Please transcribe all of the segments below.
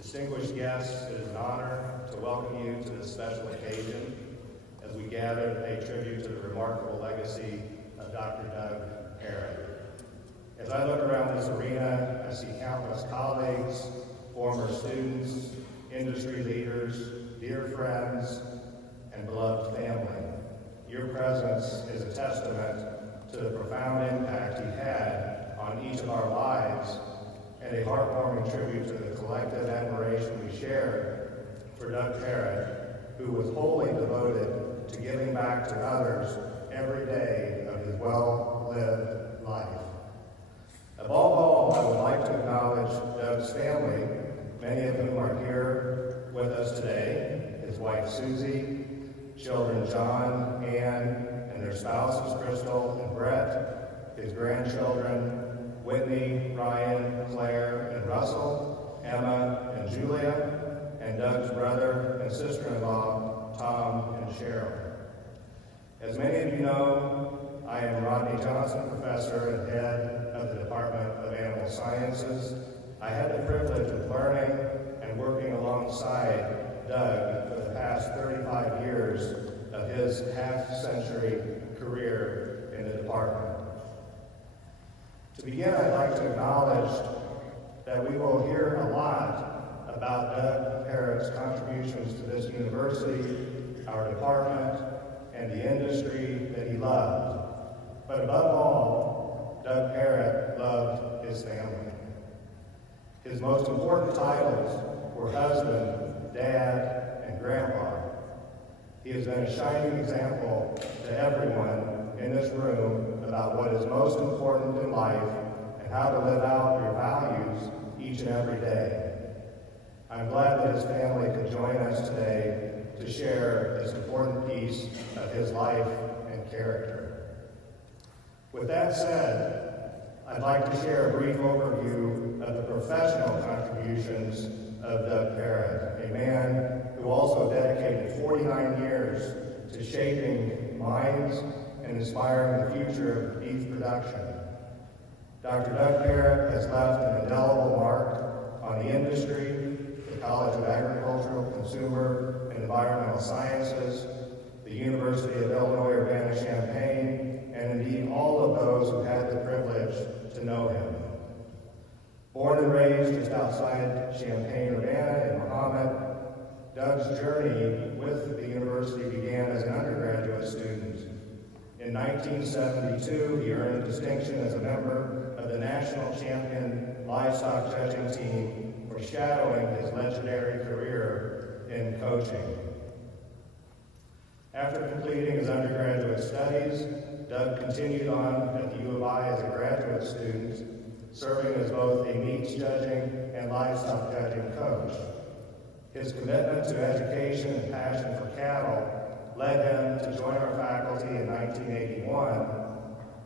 Distinguished guests, it is an honor to welcome you to this special occasion as we gather to pay tribute to the remarkable legacy of Dr. Doug Parrett. As I look around this arena, I see countless colleagues, former students, industry leaders, dear friends, and beloved family. Your presence is a testament to the profound impact he had on each of our lives and a heartwarming tribute to the collective admiration we share for Doug Parrett, who was wholly devoted to giving back to others every day of his well-lived life. Above all, I would like to acknowledge Doug's family, many of whom are here with us today, his wife Susie, children John, Ann, and their spouses Crystal and Brett, his grandchildren Whitney, Ryan, Claire, and Russell, Emma, and Julia, and Doug's brother and sister-in-law, Tom and Cheryl. As many of you know, I am Rodney Johnson, professor and head of the Department of Animal Sciences. I had the privilege of learning and working alongside Doug for the past 35 years of his half-century career in the department. To begin, I'd like to acknowledge that we will hear a lot about Doug Parrett's contributions to this university, our department, and the industry that he loved. But above all, Doug Parrett loved his family. His most important titles were husband, dad, and grandpa. He has been a shining example to everyone in this room about what is most important in life and how to live out your values each and every day. I'm glad that his family could join us today to share this important piece of his life and character. With that said, I'd like to share a brief overview of the professional contributions of Doug Parrett, a man who also dedicated 49 years to shaping minds and inspiring the future of beef production. Dr. Doug Parrett has left an indelible mark on the industry, the College of Agricultural, Consumer, and Environmental Sciences, the University of Illinois Urbana-Champaign, and indeed all of those who had the privilege to know him. Born and raised just outside Champaign, Urbana in Muhammad, Doug's journey with the university began as an undergraduate student. In 1972, he earned a distinction as a member of the national champion livestock judging team for shadowing his legendary career in coaching. After completing his undergraduate studies, Doug continued on at the U of I as a graduate student, serving as both a meats judging and livestock judging coach. His commitment to education and passion for cattle led him to join our faculty in 1981.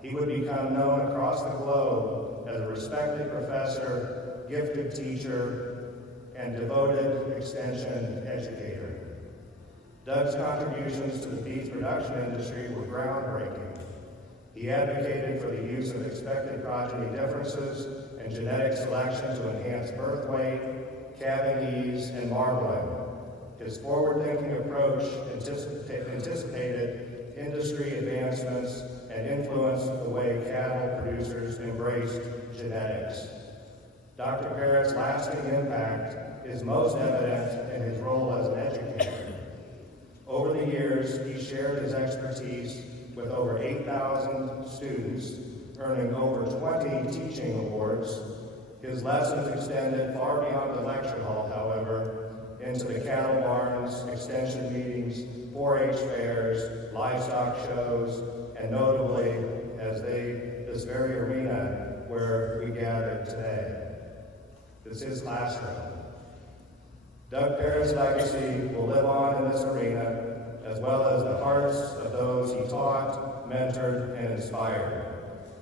He would become known across the globe as a respected professor, gifted teacher, and devoted extension educator. Doug's contributions to the beef production industry were groundbreaking. He advocated for the use of expected progeny differences and genetic selection to enhance birth weight, calving ease, and marbling. His forward-thinking approach anticipated industry advancements and influenced the way cattle producers embraced genetics. Dr. Parrett's lasting impact is most evident in his role as an educator. Over the years, he shared his expertise with over 8,000 students, earning over 20 teaching awards. His lessons extended far beyond the lecture hall, however, into the cattle barns, extension meetings, 4-H fairs, livestock shows, and notably this very arena where we gathered today. This is classroom. Doug Parrett's legacy will live on in this arena, as well as the hearts of those he taught, mentored, and inspired.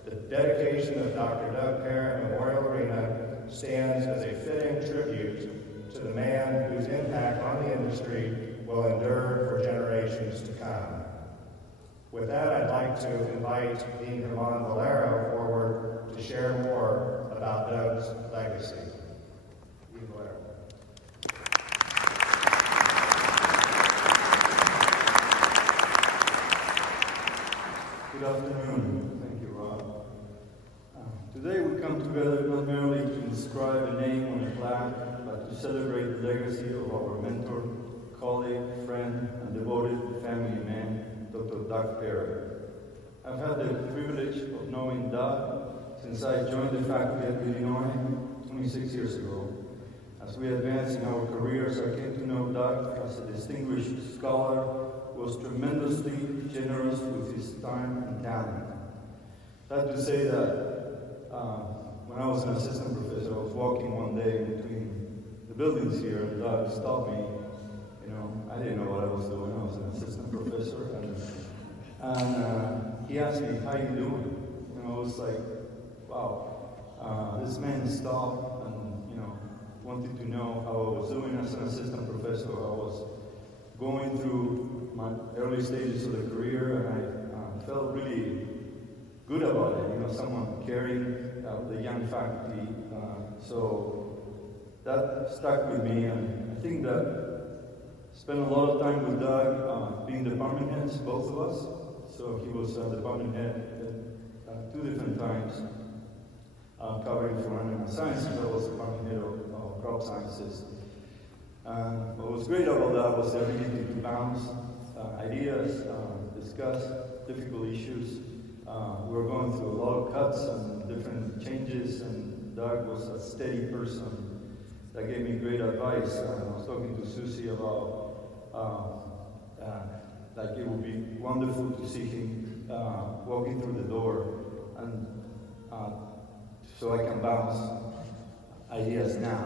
The dedication of Dr. Doug Parrett Memorial Arena stands as a fitting tribute to the man whose impact on the industry will endure for generations to come. With that, I'd like to invite Dean Germán Bollero forward to share more about Doug's legacy. Dean Bollero. name on a plaque, but to celebrate the legacy of our mentor, colleague, friend, and devoted family man, Dr. Doug Parrett. I've had the privilege of knowing Doug since I joined the faculty at Illinois 26 years ago. As we advanced in our careers, I came to know Doug as a distinguished scholar who was tremendously generous with his time and talent. I have to say that when I was an assistant professor, I was walking one day between the buildings here, and Doug stopped me. I didn't know what I was doing. I was an assistant professor, and he asked me, "How you doing?" I was like, "Wow, this man stopped and wanted to know how I was doing as an assistant professor." I was going through my early stages of the career, and I felt really good about it. Someone caring the young faculty. So that stuck with me, and I think that spent a lot of time with Doug being department heads, both of us. So he was department head at 2 different times, covering for animal sciences. I was department head of crop sciences. What was great about that was the ability to bounce ideas, discuss difficult issues. We were going through a lot of cuts and different changes, and Doug was a steady person that gave me great advice. I was talking to Susie about like it would be wonderful to see him walking through the door, and so I can bounce ideas now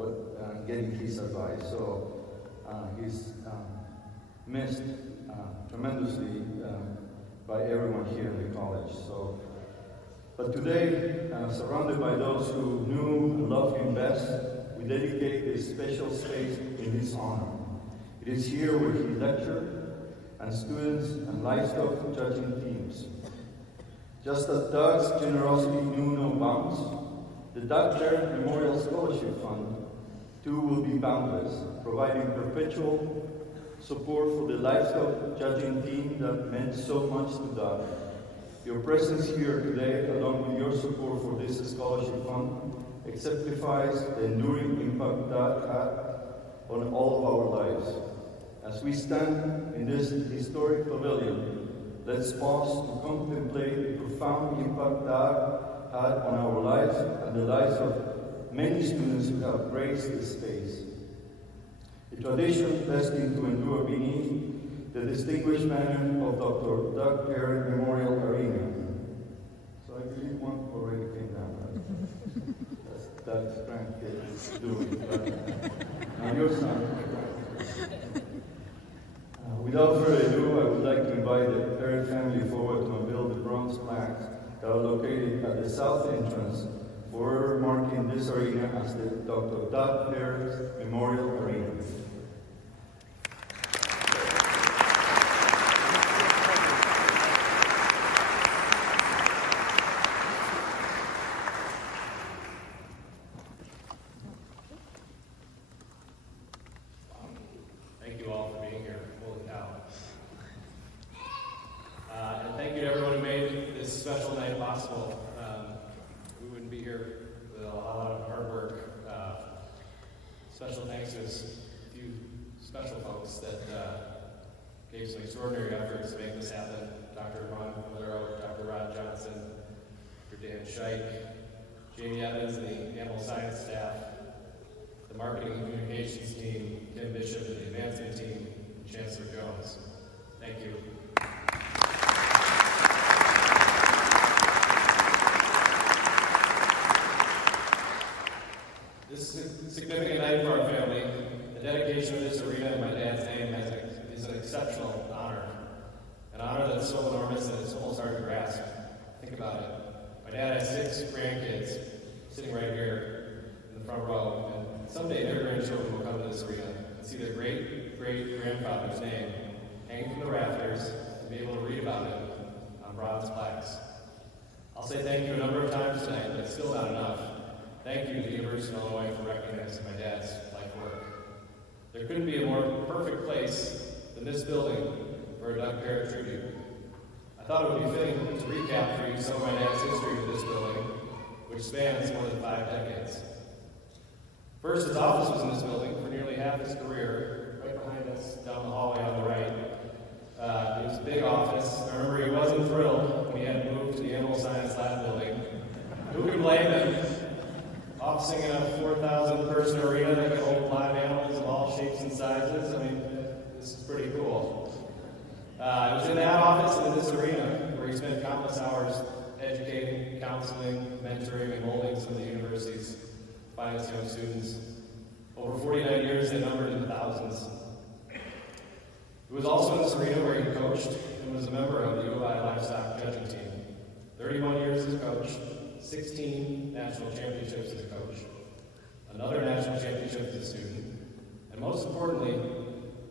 of getting his advice. So he's missed tremendously by everyone here in the college. But today, surrounded by those who knew and loved him best, we dedicate a special space in his honor. It is here where he lectured, and students and livestock judging teams. Just as Doug's generosity knew no bounds, the Doug Parrett Memorial Scholarship Fund, too, will be boundless, providing perpetual support for the livestock judging team that meant so much to Doug. Your presence here today, along with your support for this scholarship fund, exemplifies the enduring impact Doug had on all of our lives. As we stand in this historic pavilion, let's pause to contemplate the profound impact Doug had on our lives and the lives of many students who have graced this space. A tradition destined to endure beneath the distinguished banner of Dr. Doug Parrett Memorial Arena. So I believe one already came down. That's grandkids doing. But now your son. Without further ado, I would like to invite the Parrett family forward to unveil the bronze plaques that are located at the south entrance, forever marking this arena as the Dr. Doug Parrett Memorial Arena. Thank you all for being here. Holy cow. And thank you to everyone who made this special night possible. We wouldn't be here without a lot of hard work. Special thanks to a few special folks that gave some extraordinary efforts to make this happen. Dr. Bollero, Dr. Rodney Johnson, Dr. Dan Shike, Jamie Evans and the animal science staff, the marketing and communications team, Kim Bishop and the advancement team, and Chancellor Jones. Thank you. This is a significant night for our family. The dedication of this arena in my dad's name is an exceptional honor. An honor that's so enormous that it's almost hard to grasp. Think about it. My dad has 6 grandkids sitting right here in the front row, and someday their grandchildren will come to this arena and see their great-great-grandfather's name hanging from the rafters and be able to read about it on bronze plaques. I'll say thank you a number of times tonight, but it's still not enough. Thank you to the University of Illinois for recognizing my dad's life work. There couldn't be a more perfect place than this building for a Doug Parrett tribute. I thought it would be fitting to recap for you some of my dad's history with this building, which spans more than 5 decades. First, his office was in this building for nearly half his career, right behind us, down the hallway on the right. It was a big office. I remember he wasn't thrilled when he had to move to the Animal Science Lab building. Who could blame him? Officing in a 4,000-person arena that could hold live animals of all shapes and sizes. I mean, this is pretty cool. It was in that office and in this arena where he spent countless hours educating, counseling, mentoring, and molding some of the university's finest young students. Over 49 years, they numbered in the thousands. It was also in this arena where he coached and was a member of the U of I livestock judging team. 31 years as a coach, 16 national championships as a coach, another national championship as a student, and most importantly,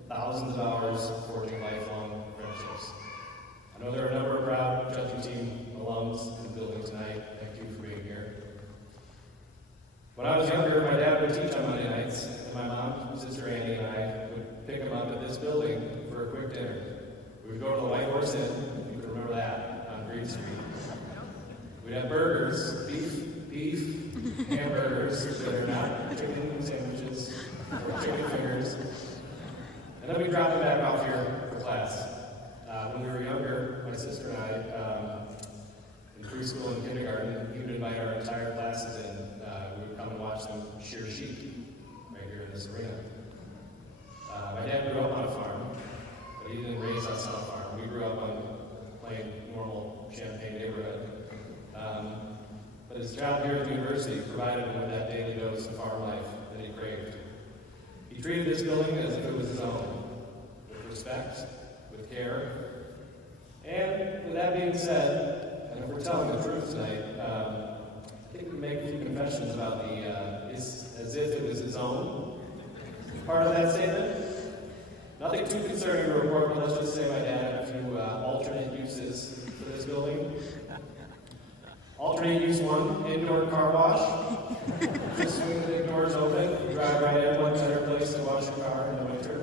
thousands of hours forging lifelong friendships. I know there are a number of proud judging team alums in the building tonight. Thank you for being here. When I was younger, my dad would teach on Monday nights, and my mom, sister Annie, and I would pick him up at this building for a quick dinner. We would go to the White Horse Inn, you can remember that, on Green Street. We'd have burgers, beef hamburgers that are not chicken sandwiches or chicken fingers. And then we'd drop him back off here for class. When we were younger, my sister and I, in preschool and kindergarten, he would invite our entire classes in. We would come and watch them shear sheep right here in this arena. My dad grew up on a farm, but he didn't raise us on a farm. We grew up on a plain, normal Champaign neighborhood. But his job here at the university provided him with that daily dose of farm life that he craved. He treated this building as if it was his own, with respect, with care. And with that being said, and if we're telling the truth tonight, I think we can make a few confessions about the as if it was his own part of that statement. Nothing too concerning to report, but let's just say my dad had a few alternate uses for this building. Alternate use 1, indoor car wash. Just swing the big doors open, drive right in, one better place to wash your car in the winter.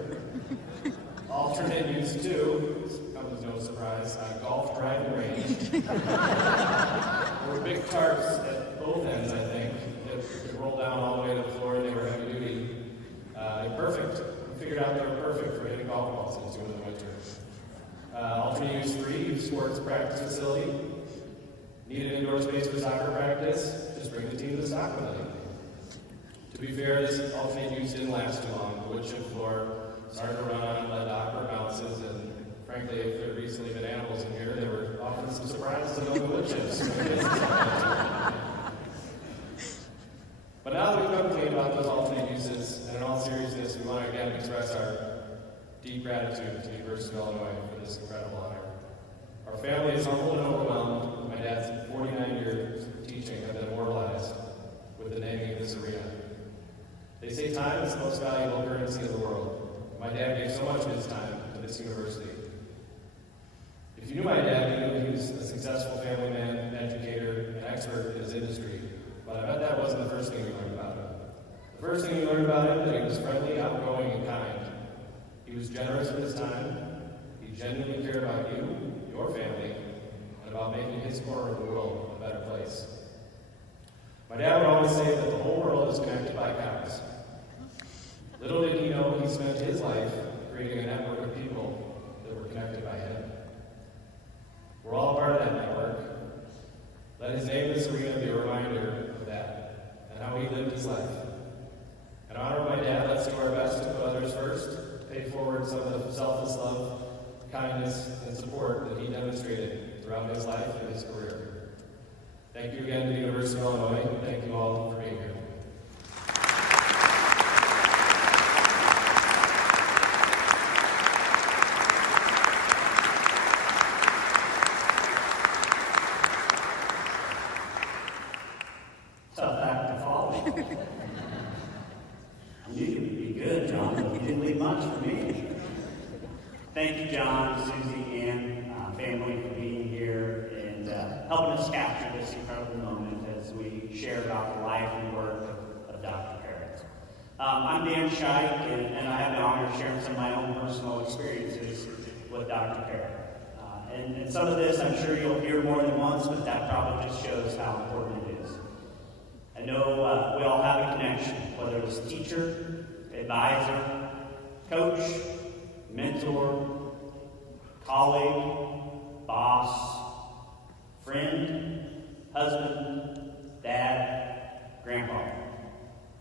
Alternate use 2, this comes as no surprise, golf driving range. There were big tarps at both ends, I think, that could roll down all the way to the floor, and they were heavy duty. They're perfect. We figured out they were perfect for hitting golf balls into in the winter. Alternate use 3, sports practice facility. Need an indoor space for soccer practice? Just bring the team to the soccer building. To be fair, this alternate use didn't last too long. The wood chip floor started to run on lead awkward bounces, and frankly, if there had recently been animals in here, there were often some surprises among the wood chips. But now that we've come clean about those alternate uses, and in all seriousness, we want to again express our deep gratitude to the University of Illinois for this incredible honor. Our family is humbled and overwhelmed. My dad's 49 years of teaching have been immortalized with the naming of this arena. They say time is the most valuable currency in the world. My dad gave so much of his time to this university. If you knew my dad, you knew he was a successful family man, an educator, an expert in his industry. But I bet that wasn't the first thing you learned about him. The first thing you learned about him is that he was friendly, outgoing, and kind. He was generous with his time. He genuinely cared about you, your family, and about making his corner of the world a better place. My dad would always say that the whole world is connected by cows. Little did he know he spent his life creating a network of people that were connected by him. We're all part of that network. Let his name in this arena be a reminder of that and how he lived his life. In honor of my dad, let's do our best to put others first, pay forward some of the selfless love, kindness, and support that he demonstrated throughout his life and his career. Thank you again to the University of Illinois, and thank you all for being here. Tough act to follow. You can be good, John, but you didn't leave much for me. Thank you, John, Susie, and family for being here and helping us capture this incredible moment as we share about the life and work of Dr. Parrett. I'm Dan Shike, and I have the honor of sharing some of my own personal experiences with Dr. Parrett. And some of this I'm sure you'll hear more than once, but that probably just shows how important it is. I know we all have a connection, whether it was teacher, advisor, coach, mentor, colleague, boss, friend, husband, dad, grandpa.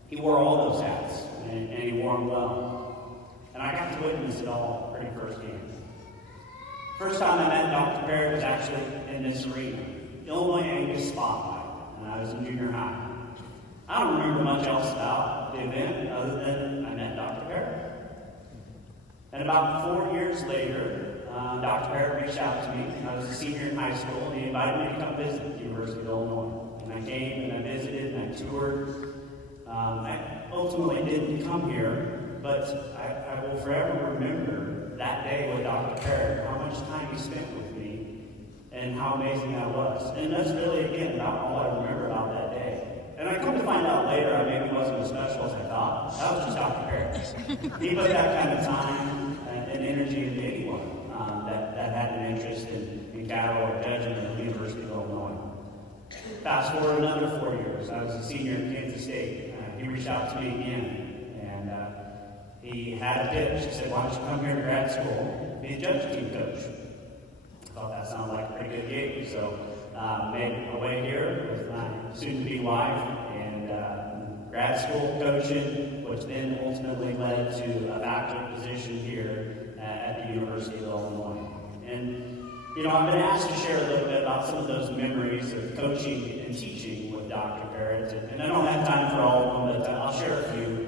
He wore all those hats, and he wore them well. And I got to witness it all pretty firsthand. First time I met Dr. Parrett was actually in this arena, Illinois Angus Spotlight, and I was in junior high. I don't remember much else about the event other than I met Dr. Parrett. And about 4 years later, Dr. Parrett reached out to me. I was a senior in high school, and he invited me to come visit the University of Illinois. And I came, and I visited, and I toured. I ultimately didn't come here, but I will forever remember that day with Dr. Parrett, how much time he spent with me, and how amazing that was. And that's really, again, about all I remember about that day. And I come to find out later, I maybe wasn't as special as I thought. That was just Dr. Parrett. He put that kind of time and energy into anyone that had an interest in cattle or judging at the University of Illinois. Fast forward another 4 years. I was a senior at Kansas State. He reached out to me again, and he had a pitch. He said, "Why don't you come here to grad school, be a judge team coach?" I thought that sounded like a pretty good gig, so made my way here with my soon-to-be wife and grad school coaching, which then ultimately led to a faculty position here at the University of Illinois. And you know, I've been asked to share a little bit about some of those memories of coaching and teaching with Dr. Parrett, and I don't have time for all of them, but I'll share a few.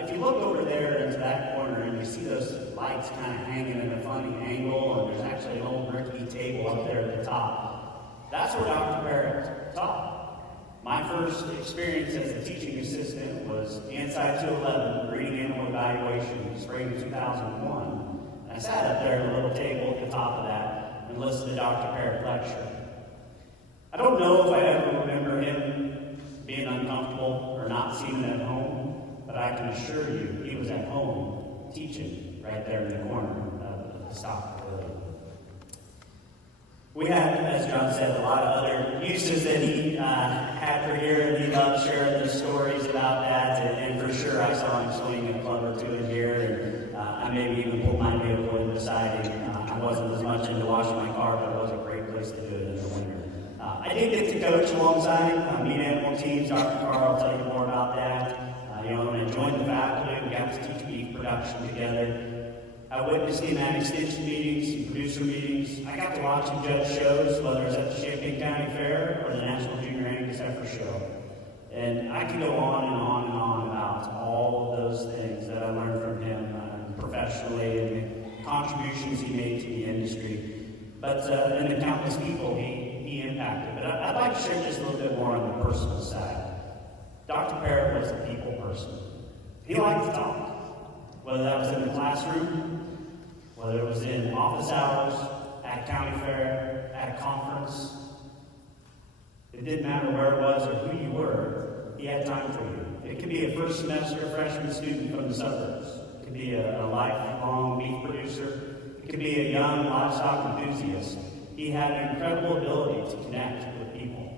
If you look over there into that corner and you see those lights kind of hanging in a funny angle, and there's actually an old rickety table up there at the top, that's where Dr. Parrett taught. My first experience as a teaching assistant was Inside 211, reading animal evaluation, spring of 2001. And I sat up there at a little table at the top of that and listened to Dr. Parrett lecture. I don't know if I ever remember him being uncomfortable or not seeing it at home, but I can assure you he was at home teaching right there in the corner of the Stock Pavilion. We had, as John said, a lot of other uses that he had for here, and he loved sharing the stories about that, and for sure I saw him swing a club or two in here, and I maybe even pulled my vehicle in the side. I wasn't as much into washing my car, but it was a great place to do it in the winter. I did get to coach alongside meat animal teams. Dr. Carr will tell you more about that. When I joined the faculty, we got to teach beef production together. I witnessed him at extension meetings and producer meetings. I got to watch him judge shows, whether it was at the Shike County Fair or the National Junior Angus Heifer Show. And I can go on and on and on about all of those things that I learned from him professionally and the contributions he made to the industry, and the countless people he impacted. But I'd like to share just a little bit more on the personal side. Dr. Parrett was a people person. He liked to talk, whether that was in the classroom, whether it was in office hours, at county fair, at a conference. It didn't matter where it was or who you were, he had time for you. It could be a first semester freshman student from the suburbs. It could be a lifelong beef producer. It could be a young livestock enthusiast. He had an incredible ability to connect with people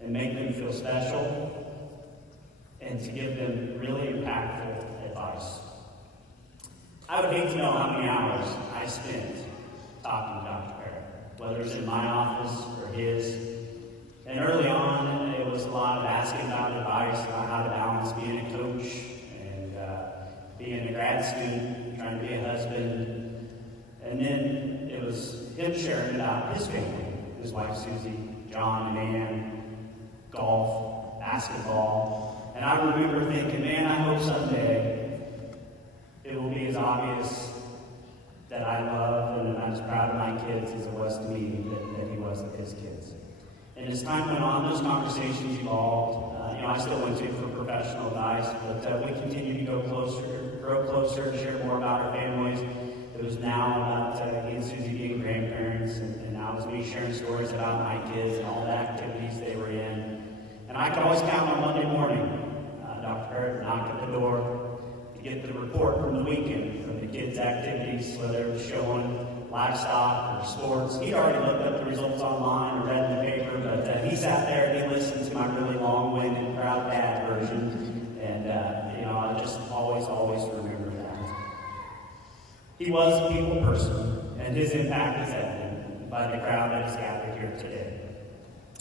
and make them feel special and to give them really impactful advice. I would hate to know how many hours I spent talking to Dr. Parrett, whether it was in my office or his. And early on, it was a lot of asking about advice about how to balance being a coach and being a grad student, trying to be a husband. And then it was him sharing about his family, his wife Susie, John and Ann, golf, basketball. And I remember thinking, man, I hope someday it will be as obvious that I love and I'm as proud of my kids as it was to me that he was of his kids. And as time went on, those conversations evolved. I still went to him for professional advice, but we continued to grow closer, to share more about our families. It was now about he and Susie being grandparents, and now it was me sharing stories about my kids and all the activities they were in. And I could always count on Monday morning. Dr. Parrett knocked at the door to get the report from the weekend, from the kids' activities, whether it was showing livestock or sports. He'd already looked up the results online or read in the paper, but he sat there and he listened to my really long-winded, proud dad version. And, I just always remember that. He was a people person, and his impact is evident by the crowd that is gathered here today.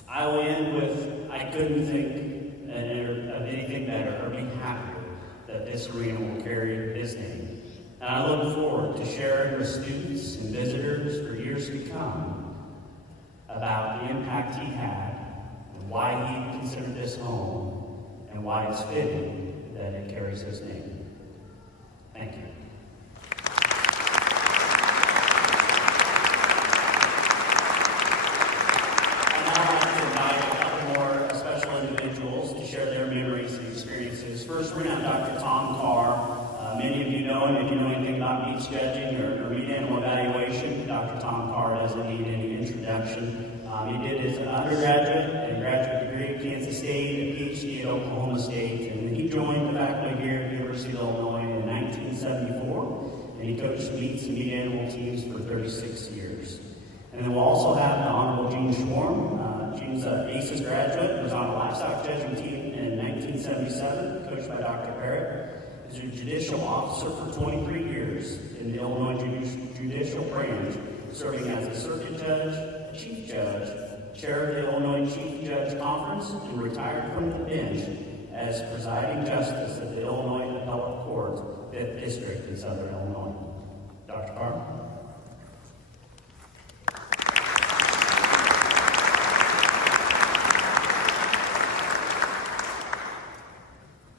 I will end with, I couldn't think of anything better or be happier that this arena will carry his name. And I look forward to sharing with students and visitors for years to come about the impact he had and why he considered this home and why it's fitting that it carries his name. Thank you. And now I'd like to invite a couple more special individuals to share their memories and experiences. First, we're going to have Dr. Tom Carr. Many of you know him. If you know anything about meat judging or meat animal evaluation, Dr. Tom Carr doesn't need any introduction. He did his undergraduate and graduate degree at Kansas State, a PhD at Oklahoma State, and he joined the faculty here at the University of Illinois in 1974, and he coached meats and meat animal teams for 36 years. And then we'll also have the Honorable Gene Schwarm. Gene's an ACES graduate, was on a livestock judging team in 1977, coached by Dr. Parrett. He's a judicial officer for 23 years in the Illinois Judicial Branch, serving as a circuit judge, chief judge, chair of the Illinois Chief Judge Conference, and retired from the bench as presiding justice of the Illinois Appellate Court, 5th District in Southern Illinois. Dr. Carr.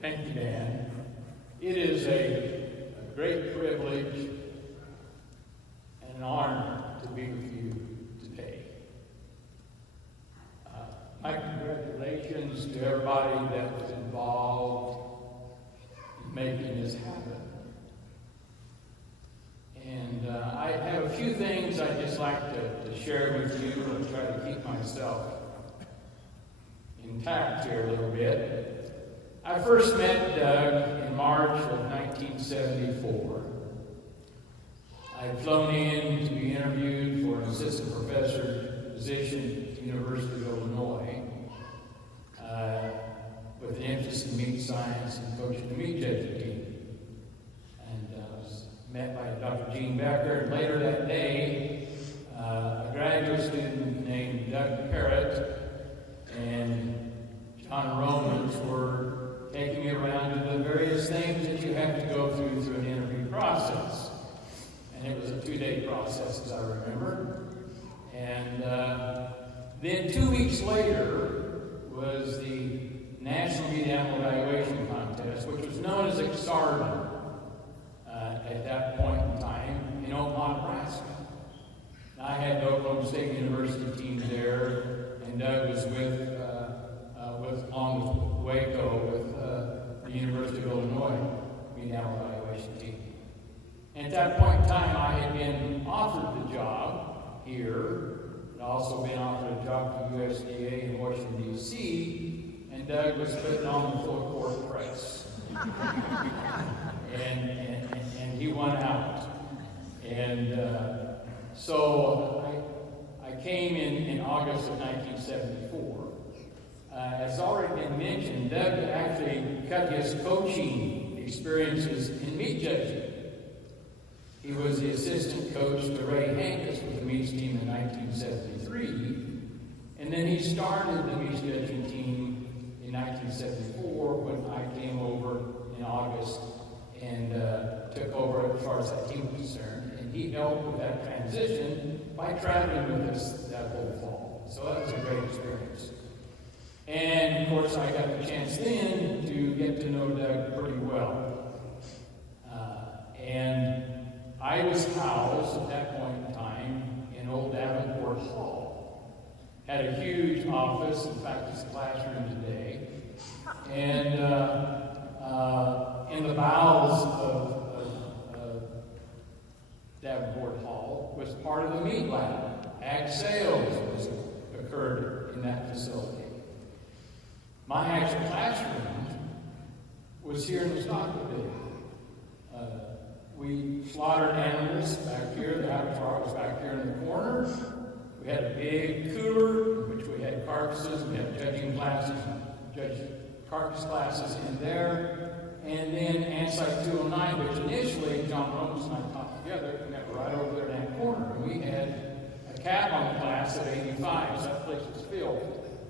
Thank you, Dan. It is a great privilege and an honor to be with you today. My congratulations to everybody that was involved in making this happen. And I have a few things I'd just like to share with you and try to keep myself intact here a little bit. I first met Doug in March of 1974. I had flown in to be interviewed for an assistant professor position at the University of Illinois with an emphasis in meat science and coaching the meat judging team. And I was met by Dr. Gene Becker, and later that day, a graduate student named Doug Parrett and John Romans were taking me around to the various things that you have to go through an interview process. And it was a 2-day process, as I remember. And then 2 weeks later was the National Meat Animal Evaluation Contest, which was known as XARDA at that point in time in Omaha, Nebraska. I had the Oklahoma State University team there, and Doug was along with Waco with the University of Illinois Meat Animal Evaluation team. And at that point in time, I had been offered the job here, and also been offered a job to USDA in Washington, D.C., and Doug was putting on the full court press. and he won out. And so I came in August of 1974. As already been mentioned, Doug actually cut his coaching experiences in meat judging. He was the assistant coach to Ray Hankus with the meats team in 1973, and then he started the meats judging team in 1974 when I came over in August and took over as far as that team was concerned, and he helped with that transition by traveling with us that whole fall. So that was a great experience. And of course, I got the chance then to get to know Doug pretty well. And I was housed at that point in time in Old Davenport Hall. Had a huge office, in fact, it's a classroom today. And in the bowels of Davenport Hall was part of the meat lab. Ag sales occurred in that facility. My actual classroom was here in the Stock Pavilion. We slaughtered animals back here. The abattoir was back here in the corner. We had a big cooler, in which we had carcasses. We had judge carcass classes in there. And then Ansite 209, which initially John Rhodes and I taught together, and that right over there in that corner. And we had a cap on the class of 85, so that place was filled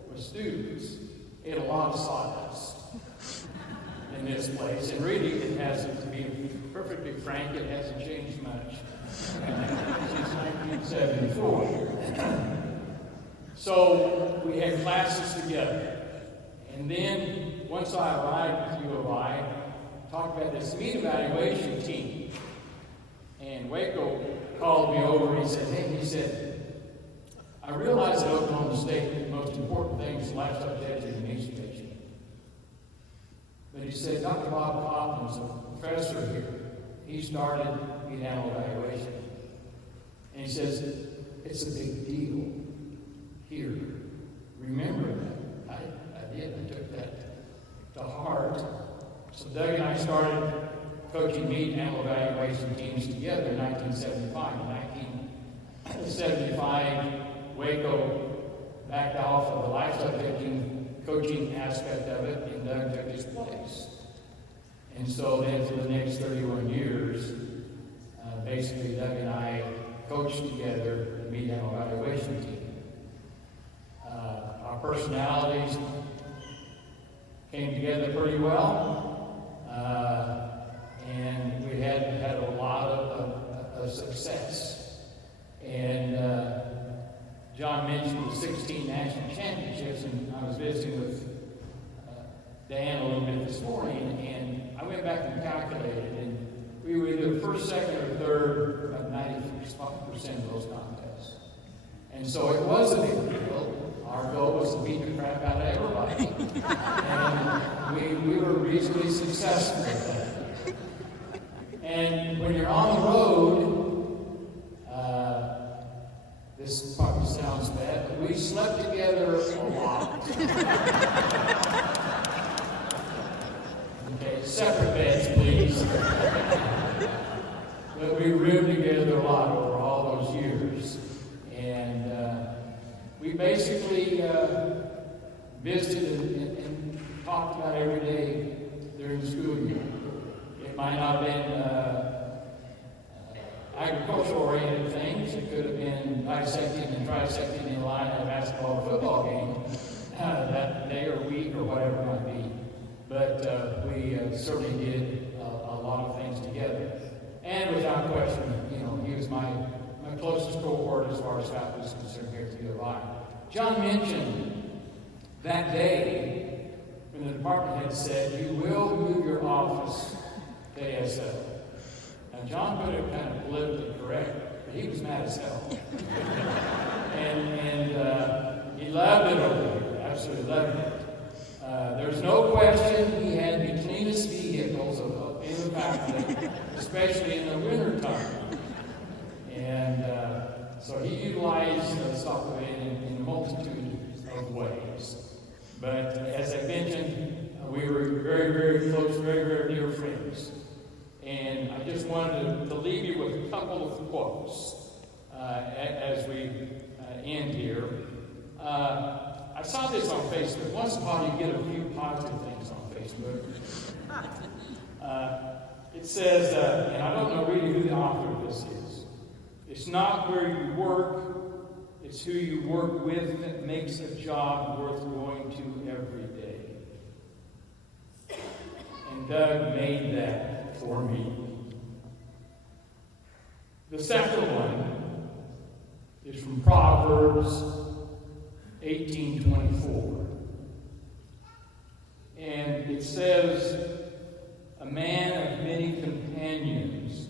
with students. Ate a lot of sawdust in this place. And really, it hasn't, to be perfectly frank, it hasn't changed much since 1974. So we had classes together. And then, once I arrived at U of I, talked about this meat evaluation team. And Waco called me over and he said, I realize at Oklahoma State that the most important thing is livestock education. But he said, Dr. Bob Coffman's a professor here. He started meat animal evaluation. And he says, it's a big deal here. Remember that. I did. I took that to heart. So Doug and I started coaching meat animal evaluation teams together in 1975. In 1975, Waco backed off of the livestock coaching aspect of it, and Doug took his place. And so then for the next 31 years, basically Doug and I coached together the meat animal evaluation team. Our personalities came together pretty well, and we had a lot of success. And John mentioned the 16 national championships, and I was visiting with Dan a little bit this morning, and I went back and calculated, and we were either first, second, or third about 95% of those contests. And so it was a big deal. Our goal was to beat the crap out of everybody. And we were reasonably successful at that. And when you're on the road, this probably sounds bad, but we slept together a lot. Okay, separate beds, please. But we roomed together a lot over all those years. And we basically visited and talked about every day during the school year. It might not have been agricultural-oriented things. It could have been dissecting and trisecting in line at a basketball or football game that day, or week, or whatever it might be. But we certainly did a lot of things together. And without question, he was my closest cohort as far as faculty is concerned here at U of I. John mentioned that day when the department head said, you will move your office to ASL. Now, John put it kind of politically correct, but he was mad as hell. and he loved it over here, absolutely loved it. There's no question he had the cleanest vehicles in the faculty, especially in the winter time. And so he utilized the Stock Pavilion in a multitude of ways. But as I mentioned, we were very, very close, very, very dear friends. And I just wanted to leave you with a couple of quotes as we end here. I saw this on Facebook. Once in a while you get a few positive things on Facebook. It says, and I don't know really who the author of this is. It's not where you work, it's who you work with that makes a job worth going to every day. And Doug made that for me. The second one is from Proverbs 18:24. And it says, a man of many companions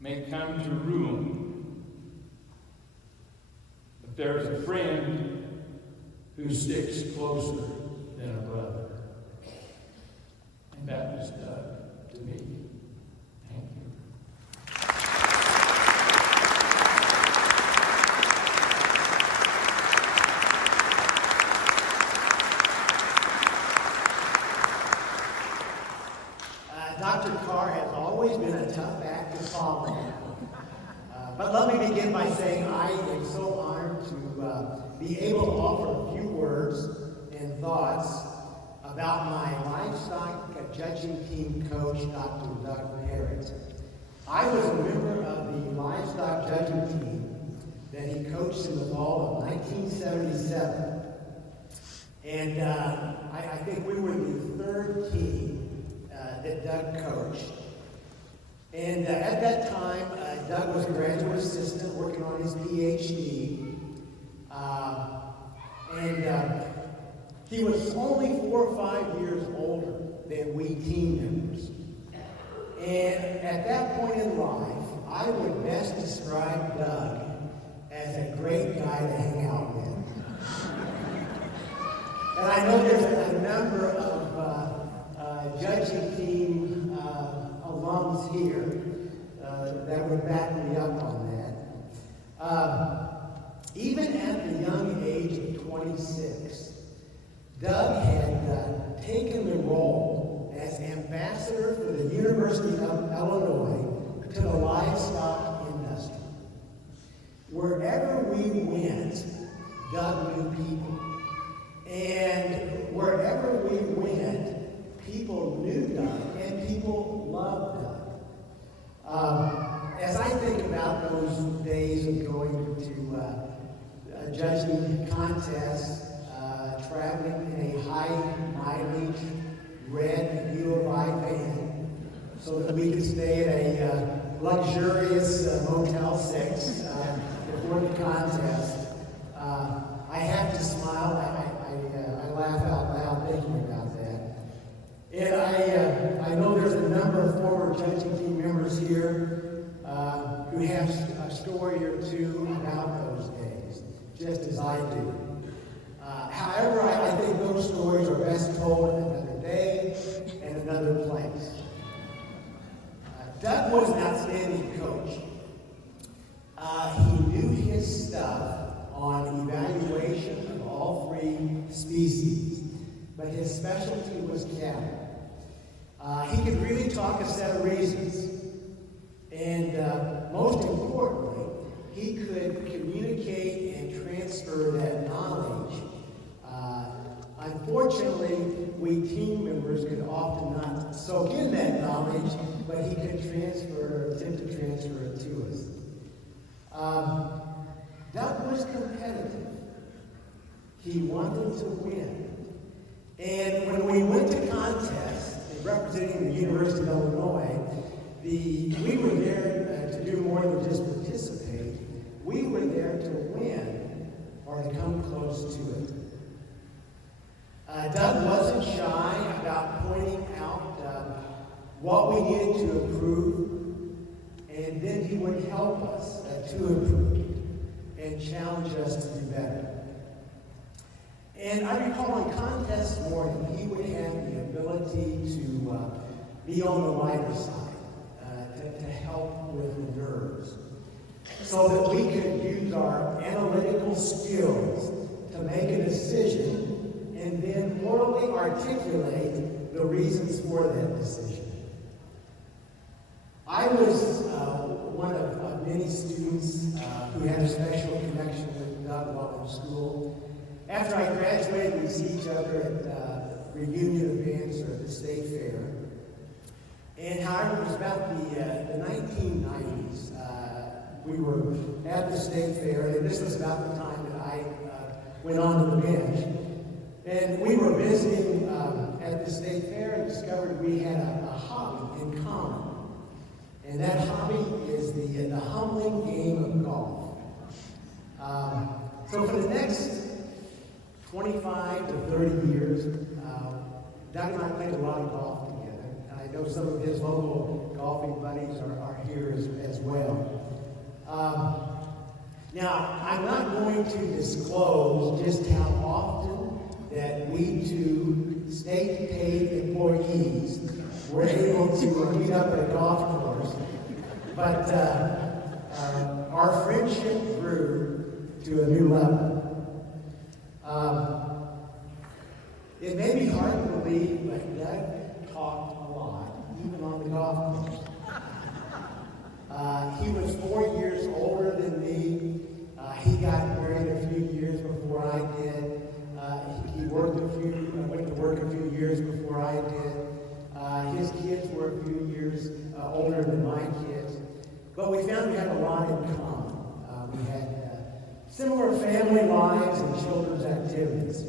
may come to ruin, but there's a friend who sticks closer than a brother. And that was Doug to me. Thank you. Dr. Carr has always been a tough act to follow. But let me begin by saying I am so honored to be able to offer a few words and thoughts about my livestock judging team coach, Dr. Doug Parrett. I was a member of the livestock judging team that he coached in the fall of 1977. And I think we were the third team that Doug coached. And at that time, Doug was a graduate assistant working on his PhD. He was only 4 or 5 years older than we team members. And at that point in life, I would best describe Doug as a great guy to hang out with. And I know there's a number of judging team alums here that would back me up on that. Even at the young age of 26, Doug had taken the role as ambassador for the University of Illinois to the livestock industry. Wherever we went, Doug knew people. And wherever we went, people knew Doug and people loved Doug. As I think about those days of going to judging contests, traveling in a high mileage red UOI van so that we could stay at a luxurious Motel 6 before the contest, I have to smile. I laugh out loud thinking about that. And I know there's a number of former judging team members here who have a story or two about those days, just as I do. However, I think those stories are best told another day and another place. Doug was an outstanding coach. He knew his stuff on evaluation of all 3 species, but his specialty was cattle. He could really talk a set of reasons, and most importantly, he could communicate and transfer that knowledge. Unfortunately, we team members could often not soak in that knowledge, but he could attempt to transfer it to us. Doug was competitive. He wanted to win. And when we went to contests representing the University of Illinois, we were there to do more than just participate. We were there to win or to come close to it. Doug wasn't shy about pointing out what we needed to improve, and then he would help us to improve and challenge us to do better. And I recall in contest morning, he would have the ability to be on the lighter side, to help with the nerves, so that we could use our analytical skills to make a decision and then orally articulate the reasons for that decision. I was one of many students who had a special connection with Doug while in school. After I graduated, we see each other at reunion events or at the state fair. And however, it was about the 1990s. We were at the state fair, and this was about the time that I went on to the bench. And we were visiting at the state fair and discovered we had a hobby in common. And that hobby is the humbling game of golf. So for the next 25 to 30 years, Doug and I played a lot of golf together. I know some of his local golfing buddies are here as well. Now, I'm not going to disclose just how often that we 2 state-paid employees were able to meet up at a golf course, but our friendship grew to a new level. It may be hard to believe, but Doug talked a lot, even on golf course. He was 4 years older than me. He got married a few years before I did. He went to work a few years before I did. His kids were a few years older than my kids. But we found we had a lot in common. We had similar family lives and children's activities.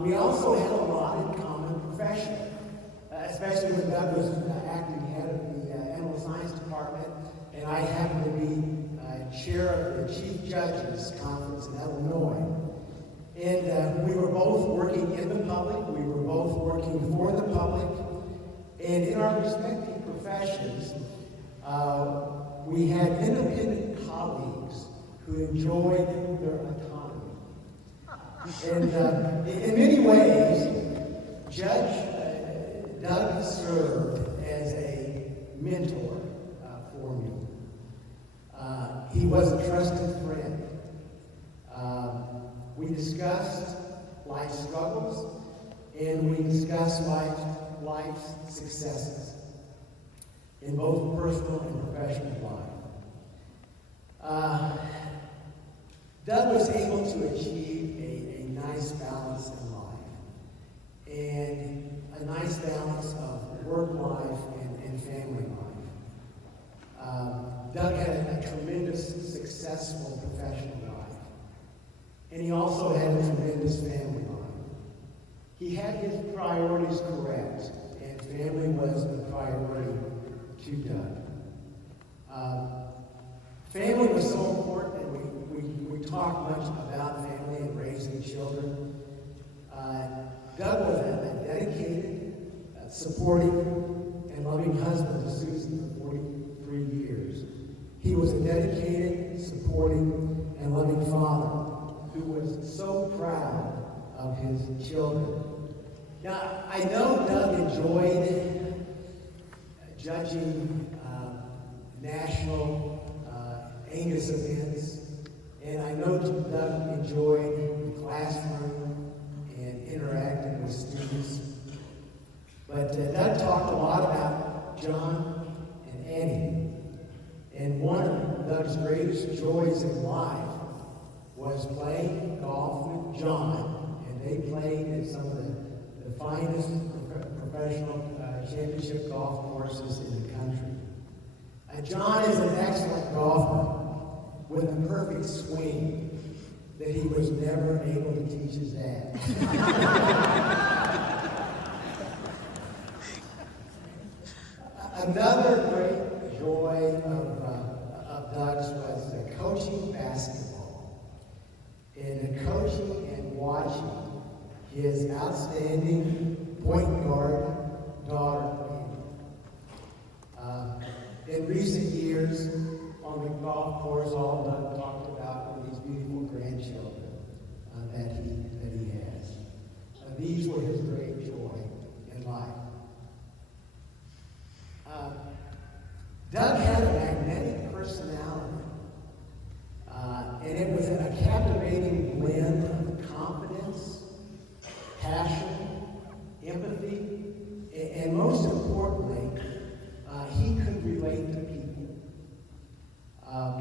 We also had a lot in common professionally, especially when Doug was acting head of the Animal Science Department, and I happened to be chair of the Chief Judges Conference in Illinois. And we were both working in the public, we were both working for the public, and in our respective professions, we had independent colleagues who enjoyed their autonomy. And in many ways, Judge Doug served as a mentor for me. He was a trusted friend. We discussed life struggles, and we discussed life's successes in both personal and professional life. Doug was able to achieve a nice balance in life, and a nice balance of work life and family life. Doug had a tremendous, successful professional life, and he also had a tremendous family life. He had his priorities correct, and family was the priority to Doug. Family was so important, and we talked much about family and raising children. Doug was a dedicated, supportive, and loving husband to Susan for 43 years. He was a dedicated, supportive, and loving father who was so proud of his children. Now, I know Doug enjoyed judging national Angus events, and I know Doug enjoyed the classroom and interacting with students. But Doug talked a lot about John and Annie, and one of Doug's greatest joys in life was playing golf with John, and they played at some of the finest professional championship golf courses in the country. John is an excellent golfer with a perfect swing that he was never able to teach his dad. Another great joy of Doug's was coaching basketball, and coaching and watching his outstanding point guard daughter. In recent years, on the golf course, all Doug talked about were these beautiful grandchildren that he has. These were his great joy in life. Doug had a magnetic personality, and it was a captivating blend of confidence, passion, empathy, and most importantly, he could relate to people.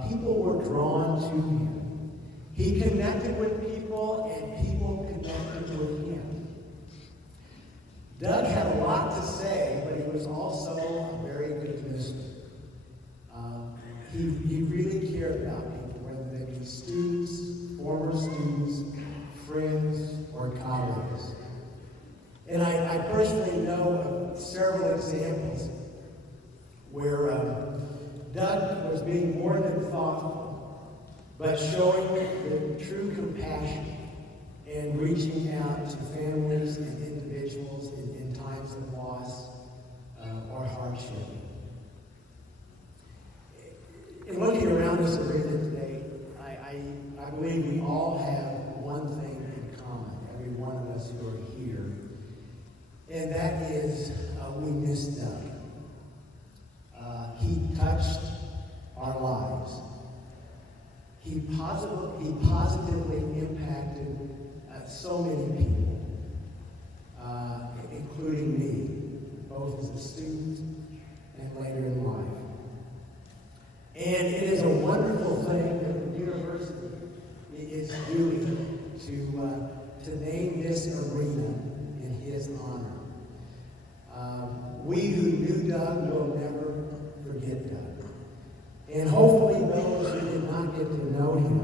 People were drawn to him. He connected with people, and people connected with him. Doug had a lot to say, but he was also a very good listener. He really cared about people, whether they be students, former students, friends, or colleagues. And I personally know of several examples where Doug was being more than thoughtful, but showing the true compassion and reaching out to families and individuals in times of loss or hardship. In looking around this arena today, I believe we all have one thing in common, every one of us who are here, and that is we miss Doug. He touched our lives. He positively impacted so many people, including me, both as a we who knew Doug will never forget Doug. And hopefully those who did not get to know him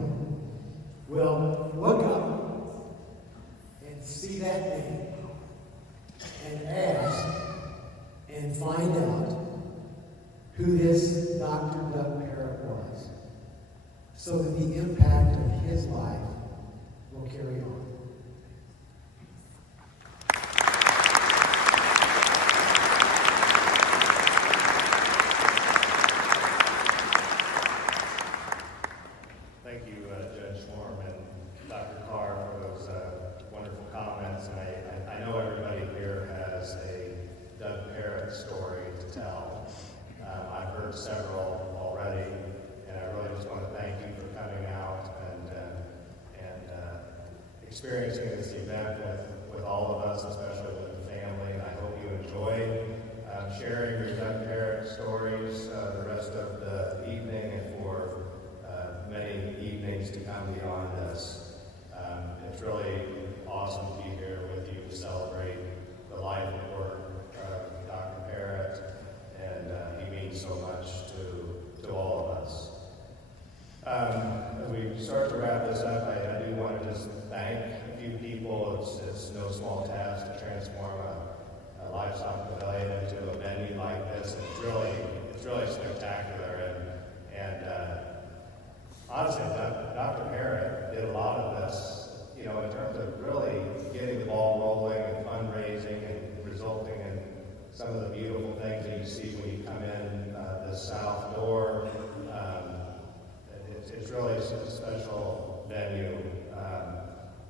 will look up and see that name and ask and find out who this Dr. Doug Parrett was, so that the impact of his life will carry on. Thank you, Judge Schwarm and Dr. Carr, for those wonderful comments. And I know everybody here has a Doug Parrett story to tell. I've heard several already, and I really just want to thank you for coming out and experiencing this event with all of us, especially with the family. And I hope you enjoy sharing your Doug Parrett stories the rest of the evening and for many evenings to come beyond this. It's really awesome to be here with you to celebrate the life and work of Dr. Parrett, and he means so much to all of us. As we start to wrap this up, I do want to just thank a few people. It's no small task to transform a livestock pavilion into a venue like this. It's really spectacular, and honestly, Dr. Parrett did a lot of this, in terms of really getting the ball rolling and fundraising and resulting in some of the beautiful things that you see when you come in the south door. It's really a special venue.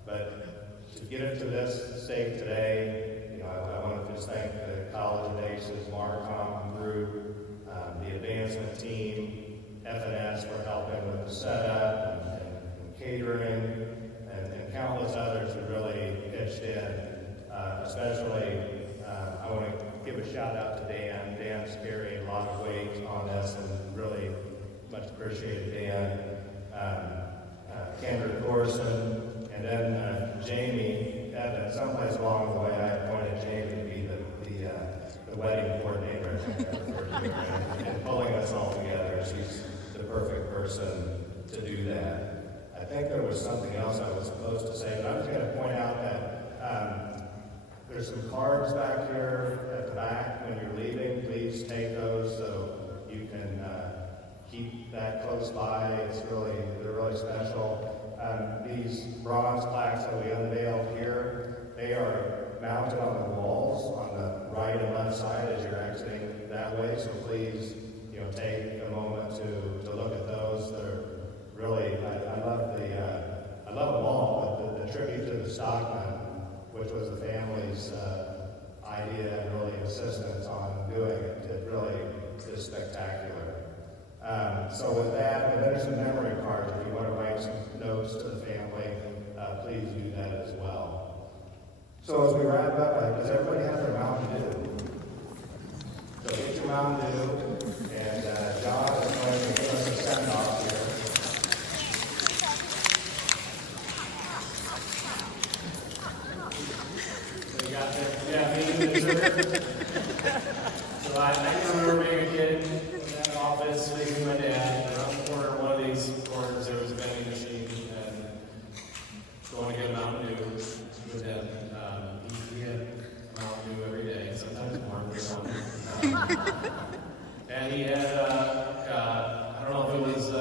But to get it to this state today, I want to just thank the College of Aces, Marcom group, the advancement team, FNS for helping with the setup and catering, and countless others who really pitched in. Especially, I want to give a shout out to Dan. Dan's carried a lot of weight on this, and really much appreciated Dan. Kendra Thorson, and then Jamie Evans. Someplace along the way, I appointed Jamie to be the wedding coordinator and pulling us all together. She's the perfect person to do that. I think there was something else I was supposed to say, but I'm just going to point out that there's some cards back here at the back. When you're leaving, please take those so you can keep that close by. They're really special. These bronze plaques that we unveiled here, they are mounted on the walls on the right and left side as you're exiting that way. So please, take a moment to look at those. They're really, I love them all. But the tribute to the stockman, which was the family's idea and really insistence on doing it, it really is spectacular. So with that, and there's some memory cards. If you want to write some notes to the family, please do that as well. So as we wrap up, does everybody have their Mountain Dew? So get your Mountain Dew, and John is going to give us a send-off here. So you got that? Yeah, me and the dessert. So I can remember being a kid in that office, speaking to my dad. Around the corner of one of these corners, there was a vending machine, and going to get a Mountain Dew with him. He had Mountain Dew every day, sometimes more than one. And he had, I don't know if it was, he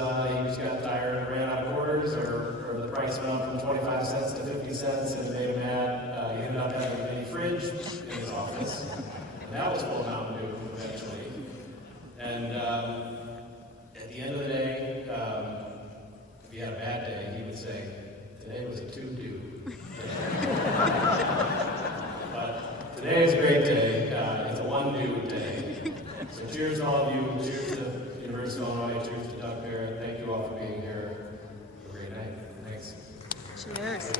just got tired and ran out of quarters, or the price went up from 25 cents to 50 cents, and it made him mad. He ended up having a mini fridge in his office. And that was full of Mountain Dew eventually. And at the end of the day, if he had a bad day, he would say, today was a 2-2. But today is a great day. It's a 1-2 day. So cheers to all of you. Cheers to the University of Illinois. Cheers to Doug Parrett. Thank you all for being here. Have a great night. Thanks. Cheers.